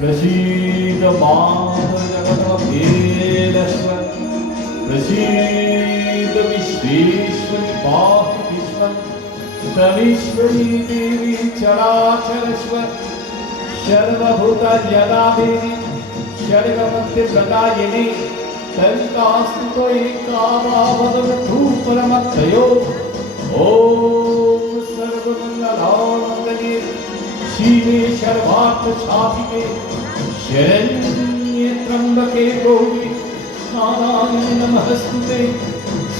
प्रसीद मातर्जगन्महेश्वर प्रसीद विश्वेश्वरि पाहि विश्वं तमीश्वरी देवी चराचरेश्वर सर्वभूतजगदादेवी सर्गमध्यप्रदायिनी तन्तास्तु एकावावदतु परमत्रयो ॐ सर्वमङ्गलामङ्गले शिवे सर्वार्थसाधिके शरण्ये त्र्यम्बके गौरी नारायणे नमस्तुते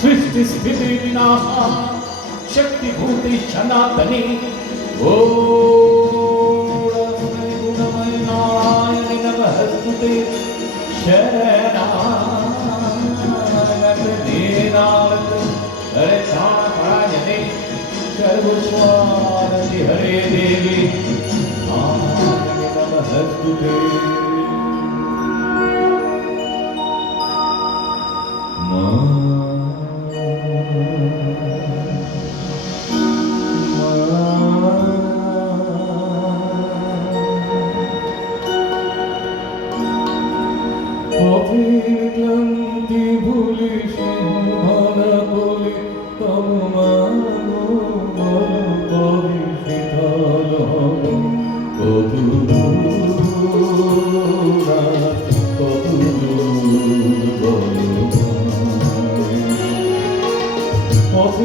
सृष्टिस्थितिविनाशाय शक्तिभूते सनातने ॐ गुणमय नारायणे नमस्तुते शरणागत हरे प्राणपरायणे सर्वस्वानति हरे देवी नारायणे नमस्तुते ক্লান্তি ভুলি সিংহনা বলি তব মানো কবি শীতল কত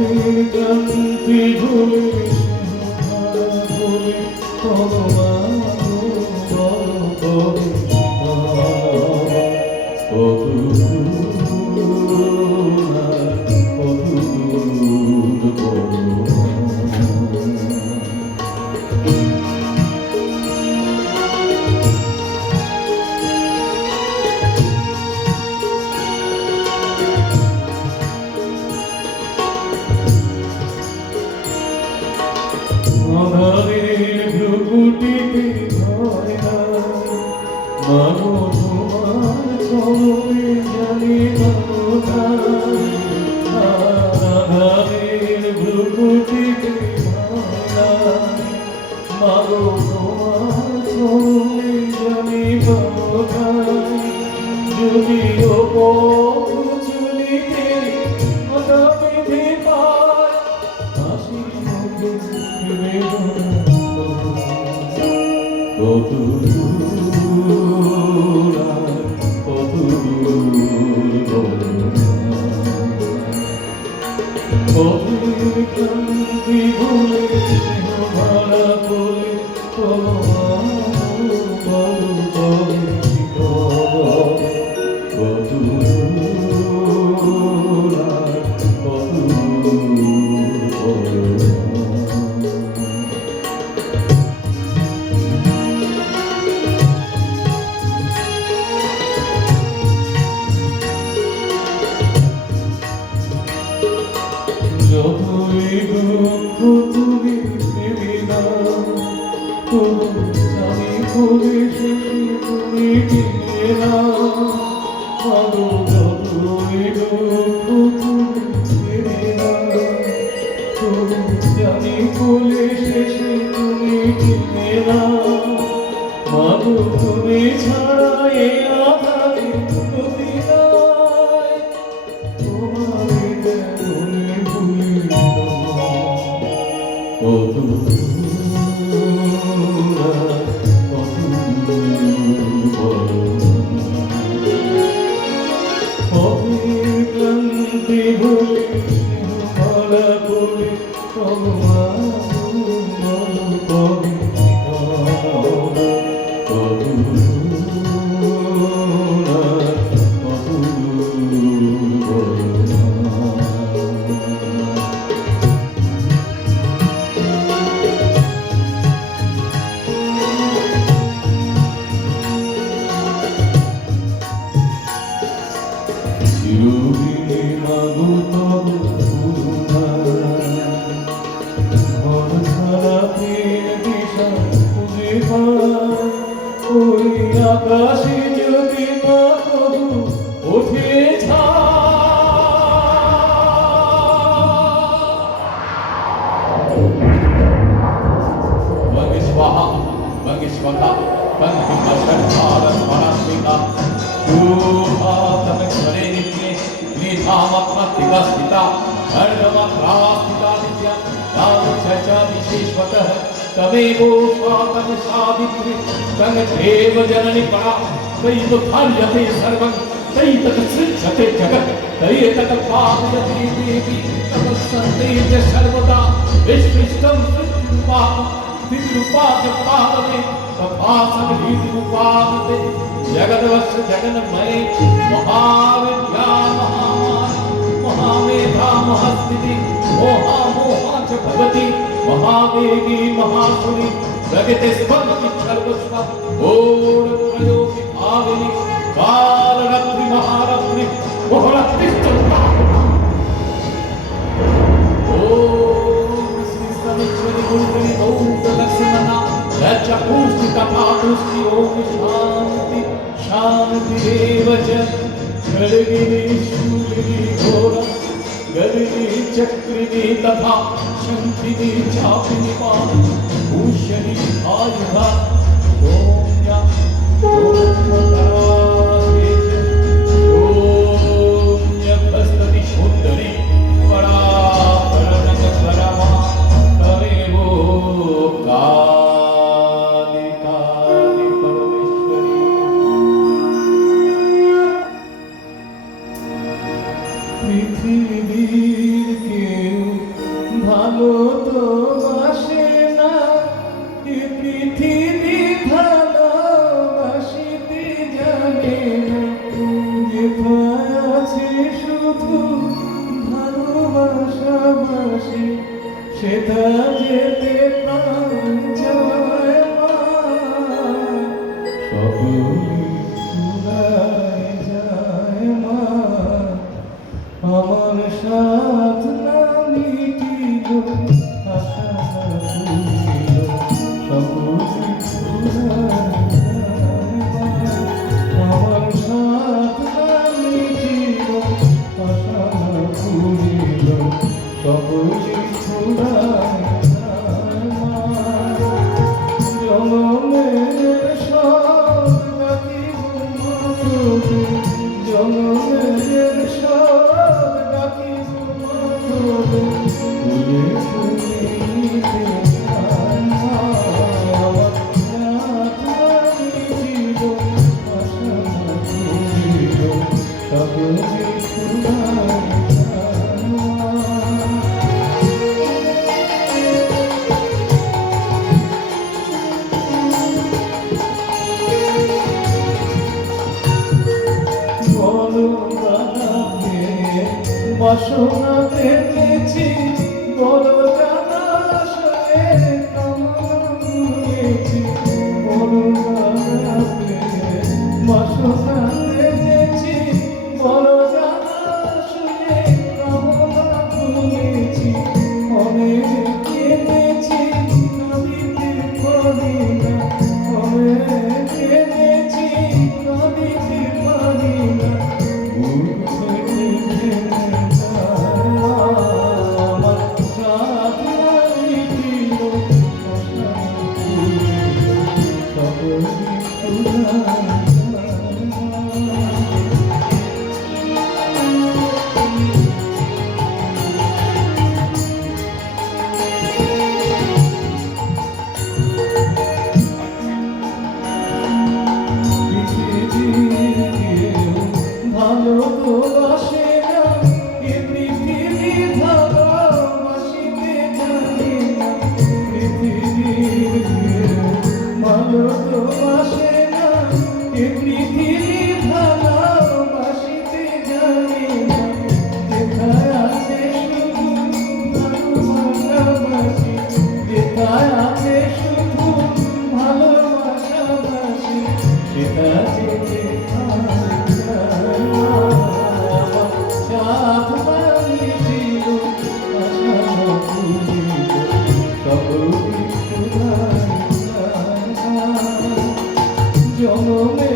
ক্লান্তি ভুলি সিংহনা বলি তব মানো কবি আধারের ভ্রুকুটিতে হয় না মাগো তোমার চরণে জানি আধারের ভ্রুকুটিতে হয় না মাগো তোমার চরণে জানি যদিও পথ চলিতে মাথা বেঁধে পায় হাসি মুখে কত ক্লান্তি ভুলে ভাড়া বলে যতই দুঃখ তুমি দেবে না তবু জানি করে শেষে তুমি কিনে না আরো যতই দুঃখ তুমি দেবে না তবু জানি করে শেষে তুমি কিনে না মাগো তুমি ছাড়া এ আধারে গতি নাই তোমার ক্লান্তি ভুলে ভাড়া বলে চিরদিনে মাগো তব করুণা ঘর ছাড়া প্রেম দিশা খুঁজে পায় ওই আকাশে যদি মা কবু ওঠে Bagi Swaha, Bagi Swaka, Bagi Masyarakat दिवस्थिता अर्धमात्रास्थिता विद्या च विशेषतः तमेवो स्वातम सावित्री तमेव जननी परा तयि तो धार्यते सर्वं तयि तत् सृज्यते जगत् तयि तत् पालयति देवी तपस्सन्ते च सर्वदा विश्विष्टं सृष्टिरूपा च पालने तथा सद्गीतिरूपाते जगदवस्य जगन्मये महाविद्या महामेधा महास्थिति मोहा मोहा च भवति महावेगी महासुरी प्रगति स्पंदति सर्वस्व ओम प्रयोगी भाविनी कालरात्रि महारात्रि मोहरात्रि चंद्रा ओम श्री समेश्वरी गुरुगणी बौद्ध लक्ष्मणा लज्जा पुष्टि तथा पुष्टि ओम शांति शांति एव च गणगिरी शूलिनी घोरा गदिनी चक्रिनी तथा शंखिनी चापिनी पान भूषणी आयुधा सोम्या सोम्यभस्तति सुंदरी परापरनग परमा तमेवो काली काली परमेश्वरी পৃথিবীর কেউ ভালো তো বাসে না এ পৃথিবী ভালোবাসিতে জানে না যেথায় আছে শুধু ভালোবাসা বাসে সেটা যেতে প্রাণ যায় মা সকলে চুরায় যায় মা আমার সাথ না মিটিল আশা না ভুলিল সকলে ফুরায় আমার সাথ না মিটিল আশা না ভুলিল সকলে ফুরায় জনমের সব নাকি জনমের সব বাসনা পেতেছি বড় জানাশয়ে কামড়েছি বড় জানাতে বাসনা পেতেছি বড় জানাশয়ে কামড়েছি অনেক কেঁদেছি নদীতে পারি না অনেক কেঁদেছি নদীতে পারি না ভালোবাসে না এ পৃথিবী ভালোবাসিতে জানে না পৃথিবীর ভালোবাসে না এ পৃথিবী ভালোবাসিতে জানে না যেথায় আছে শুধু ভালোবাসাবাসি যেথায় আছে শুধু ভালোবাসাবাসি সেটা যেতে জনমে